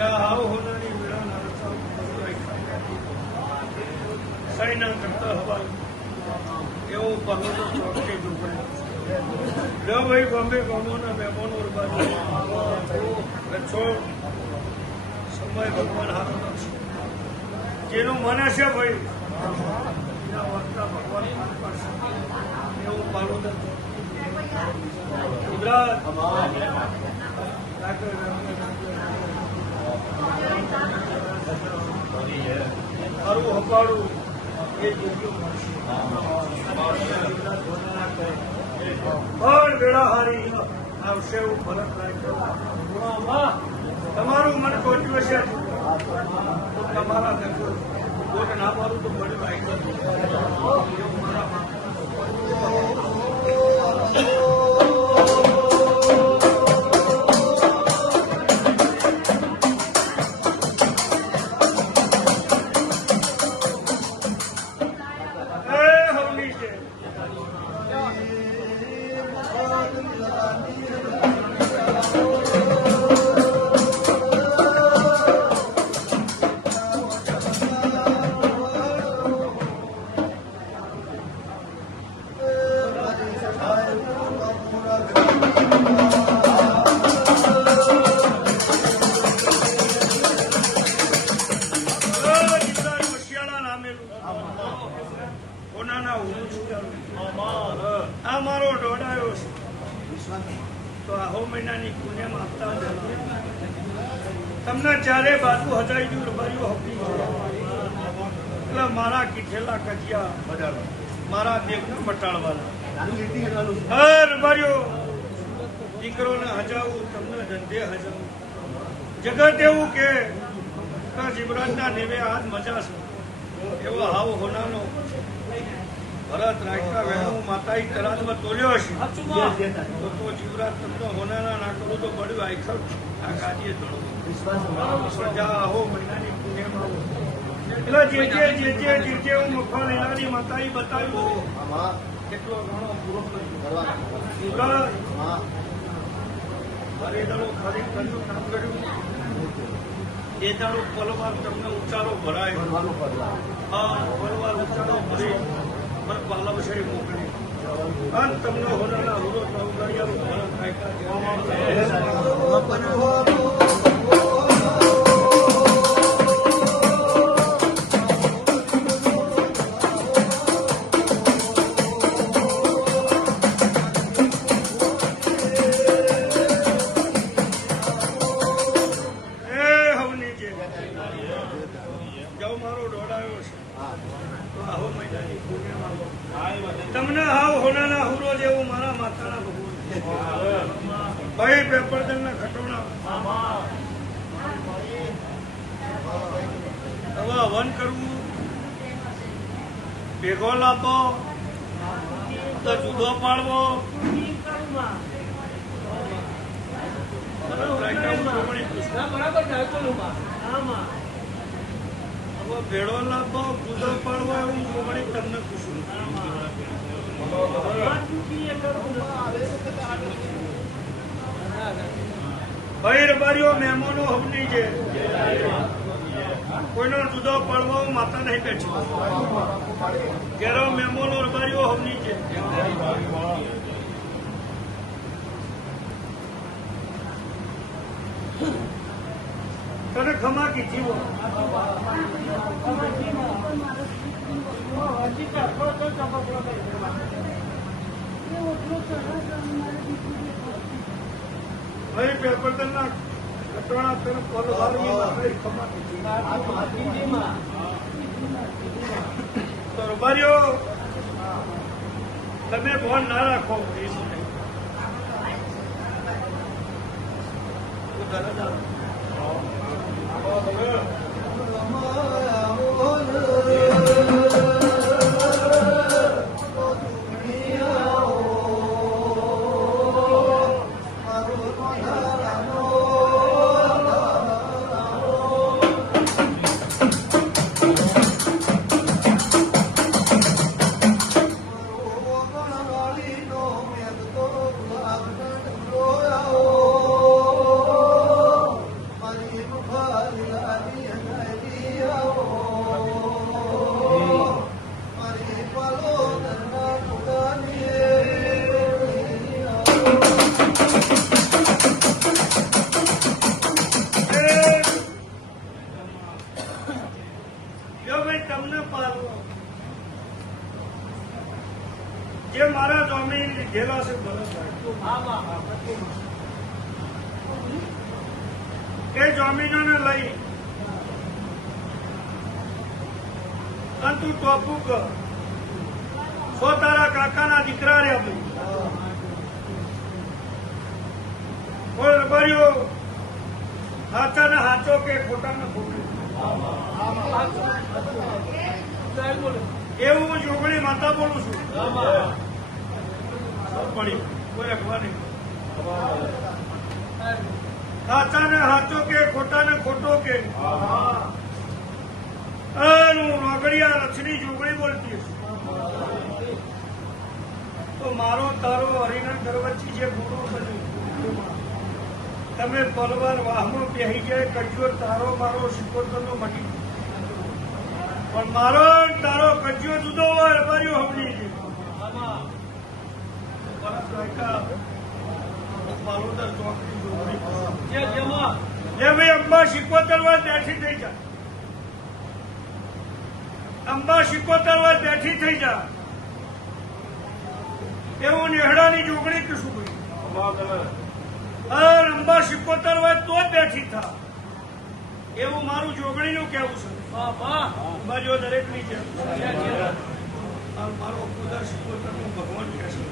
હાવ હોનાની વેળાના સાઈના કરતા હવા એવું પગલો ચોટકે જો ભાઈ બોમ્બે ગામોના મહેમાનો છો સમય ભગવાન હાથ જેનું મને છે ભાઈ એના વર્તા ભગવાન એવું પાલું ગુજરાત મારું હપાડું એ પણ વેળા હારી આવશે એવું ફરક રાખ્યો તમારું મન કોચ્યું હશે તમારા કોટ ના મારું તો પડ્યું આ મારો ઢોળાયો છે તો આહો મહિનાની પુણ્યમ આપતા તમને ચારે બાજુ હજાઈ ગયું રબારીઓ હપી એટલે મારા કીઠેલા કજિયા મારા દેવને મટાડવાના રબારીઓ દીકરોને હજાવું તમને ધંધે હજાવું જગત એવું કે જીવરાજના નેવે આજ મજા છે એવો હાવ હોનાનો ભરત રાખ્યા વેણુ માતાઈ કરાતમાં તોલ્યો હશે તો જીવરાજ તમને હોનાના ના કરું તો પડ્યું આખર આ ગાડીએ પણ જા આવો મહિનાની પુણ્યમાં એટલે જે હું મફા લેનારી માતાઈ બતાવ્યું કેટલો ઘણો પૂરો જીવરાજ હરે દળો ખરી કર્યું કામ કર્યું એ દાડો પલવાર તમને ઉચારો ભરાય હા પલવાર ઉચારો ભરી મને પાલાવશરી મોકલી અને તમને હોનાના વિરોધ મારો દોડાયો છે તો આવો મહિનાની પુણ્યમાં તમને હાવ હોનાના હુરો જેવું મારા માતાના ભગવાન ભાઈ પેપરદનના ખટોણા હવે હવન કરવું ભેગો લાપો તો જુદો પાડવો ભેડો લાભો જુદો પાડવો એવું જોવાની તમને પૂછું ભાઈ રબારીઓ મહેમાનો હવની છે કોઈનો જુદો પડવો માતા નહીં બેઠી ઘેરો મહેમાનો રબારીઓ હવની છે તને ખમા કીધી ભાઈ પેપરદનના કટોણા તરફ ખમા કીધી તો રબારીઓ તમે ફોન ના રાખો ઘેલા છે ભરતભાઈ એ જમીનોને લઈ અને તું ટોપું કર સો તારા કાકાના દીકરા રે કોઈ રબારીઓ સાચા ને સાચો કે ખોટા ને ખોટું એવું હું જોગણી માતા બોલું છું પડી કોઈ અખવા નહીં સાચા ને સાચો કે ખોટા ને ખોટો કે હું રોગડિયા રચની જોગણી બોલતી તો મારો તારો હરિના ગરવચ્ચી જે ગુરુ બન્યું તમે પલવાર વાહમાં બેહી જાય કજ્યો તારો મારો શિકોતરનો મટી પણ મારો તારો કજ્યો જુદો હોય રબારીઓ સમજી માલોદર ચોકડી જોગણી ભાઈ અંબા શિકોતર વાર બેઠી થઈ જાય અંબા શિકોતર વાર બેઠી થઈ જાય એવું નેહડાની જોગણી કે શું ભાઈ અંબા શિકોતર હોય તો જ બેઠી થા એવું મારું જોગણીનું કેવું છે બાજુ દરેક ની છે મારો ખુદા શિકોતર નું ભગવાન કે છે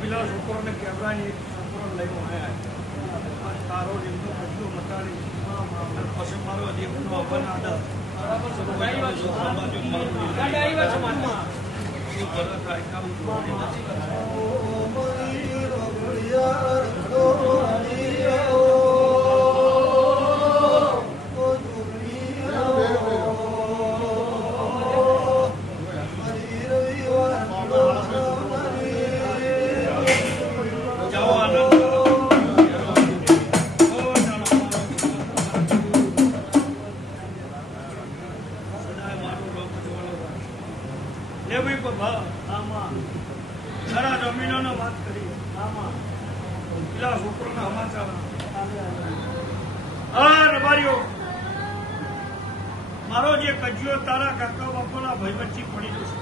પેલા છોકરોને કેમેરાની છોકરો લઈને આવ્યા તારો જીવનો બધું મતાડી પછી મારો દેવનો અભન આદર ખરા જમીનોનો વાત કરી પેલા છોકરોના સમાચાર રબારીઓ મારો જે કજિયો તારા કાકા બાપાના ભાઈ વચ્ચે પડી જશે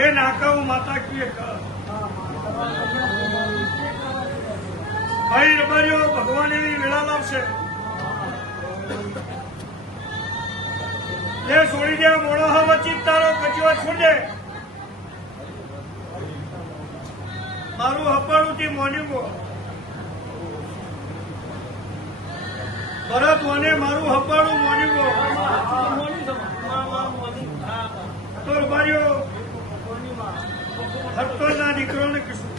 એ નાકા હું માતા કીએ ભાઈ રબારીઓ ભગવાન એવી વેળા લાવશે એ છોડી દે મોડો વચ્ચે તારો કચિયો છોડી દે મારું હપાડું થી મોનીગો ભરત મને મારું હપાડું મોનીગો તો રબારીઓ હત્તોના દીકરોને કીધું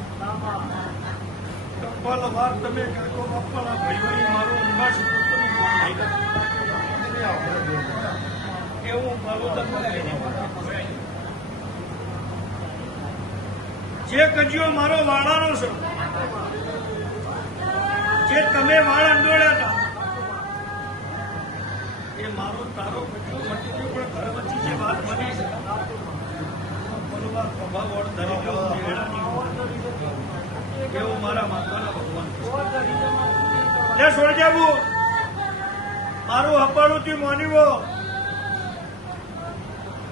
કપ્પલ વાર તમે કાકો બાપાના ભાઈઓની મારું અંબાશ એવું જે કજિયો મારો વાળાનો છે જે તમે વાળ અંડોળ્યા હતા એ મારો તારો કજિયો મટી ગયો પણ ઘર વચ્ચે જે વાત બની છે પરિવાર પ્રભાવ વડ ધરી એવું મારા માતાના ભગવાન જે સોળજાબુ મારું હપાડું થી મોનીવો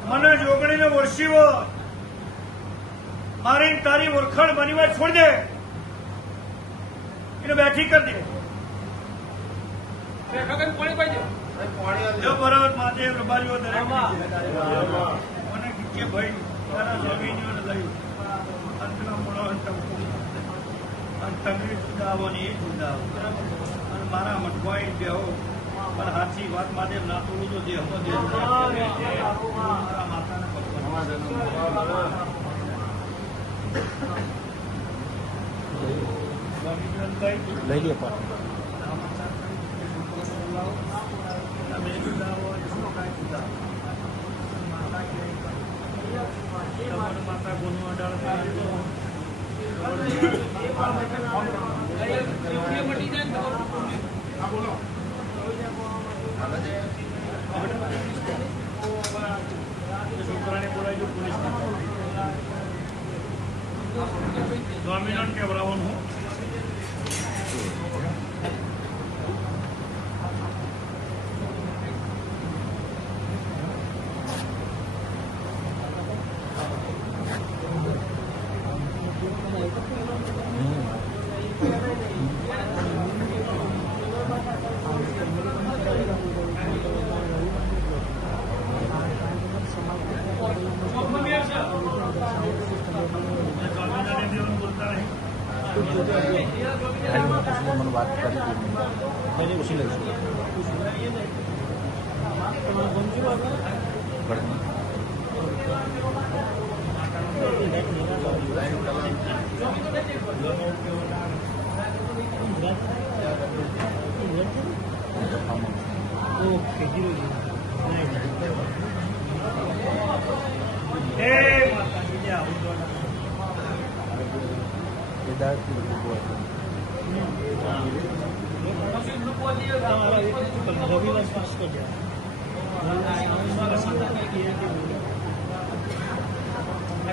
મને જોગણીને ઓળશીવો મારી તારી ઓળખાણ બની વાત છોડ દે એને બેઠી કરી દે બરાબર મહાદેવ રબારીઓ દરેક મને કે ભાઈ તારા જમીનીઓને લઈ અંતના મોડો અને તમે જુદા આવો ને એ જુદા આવો બરાબર અને મારા મઠવાઈ બેહો પણ સાચી વાત મહાદેવ ના તોડું તો દેહમાં દેહ મારા માતાના ભગવાન લઈ લે પણ માતા ગુનો અડાળ છોકરાને બોલાવી પોલીસ સ્વામિનારાયણ કેવરાવાનું મને વાત કરી એને પૂછી લઈશું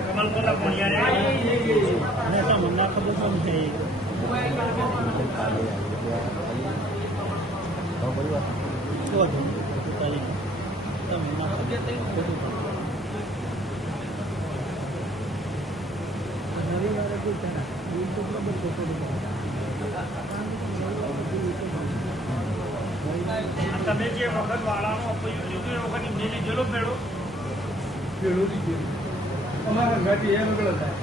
કમલ કોલા કોણિયા તમે જે વખત વાળાનો અપયું લીધું એ વખત એમને લીધેલો પેડો અમારા ઘાટી એ વગડો થાય